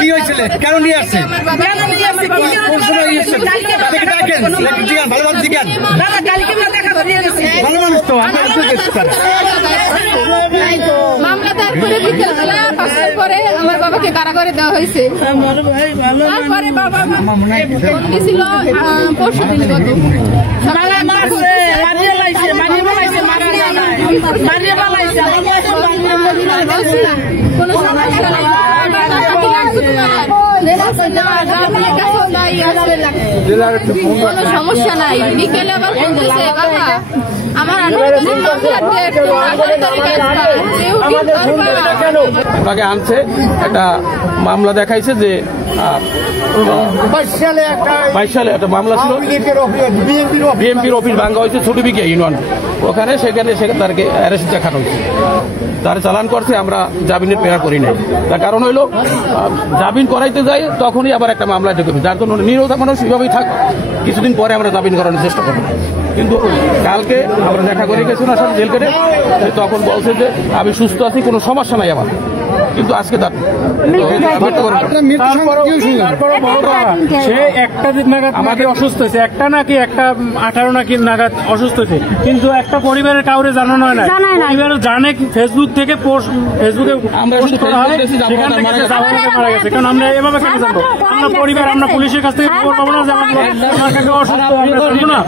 কি হয়েছিল? কেন নিয়ে আসছে? ভালো মানুষ তো মামলা দায়ের করে বিকেলবেলা 5টার পরে আমার বাবাকে কারাগারে দেওয়া হয়েছে। তারপরে বাবা ছিল পরশু দিন গত কোনো সমস্যা নাই, কোনো সমস্যা নাই। বিকেলে আবার বলতেছে বাবা আমার 18 আনছে একটা মামলা দেখাইছে যে 22 সালে একটা মামলা ছিল বিএনপির অফিস ভাঙ্গা হয়েছে ছোটবিঘা ইউনিয়ন ওখানে, সেখানে তারকে অ্যারেস্ট দেখানো হয়েছে, তার চালান করছে। আমরা জামিনের পেরা করি নাই, তার কারণ হইলো জামিন করাইতে যাই তখনই আবার একটা মামলা ঢুকবে, যার জন্য নিরোধা মানুষ সেভাবেই থাক। কিছুদিন পরে আমরা জামিন করানোর চেষ্টা করবো, কিন্তু কালকে আমরা দেখা করে গেছি না সাথে জেল কেটে, তখন বলছে যে আমি সুস্থ আছি, কোনো সমস্যা নাই আমার, কিন্তু আজকে তার সে একটা নাগাদ আমাদের অসুস্থ হয়েছে, একটা নাকি একটা 18 নাকি নাগাদ অসুস্থ হয়েছে, কিন্তু একটা পরিবারের কাউরে জানানো হয় না। পরিবারের জানে ফেসবুক থেকে ফেসবুকে পোস্ট করা হয়, সেখান থেকে মারা গেছে। কারণ আমরা এভাবে কেন জানবো? আমরা পরিবার, আমরা পুলিশের কাছ থেকে খবর পাবো না যে আমার কাছে অসুস্থ, আমরা জানবো না।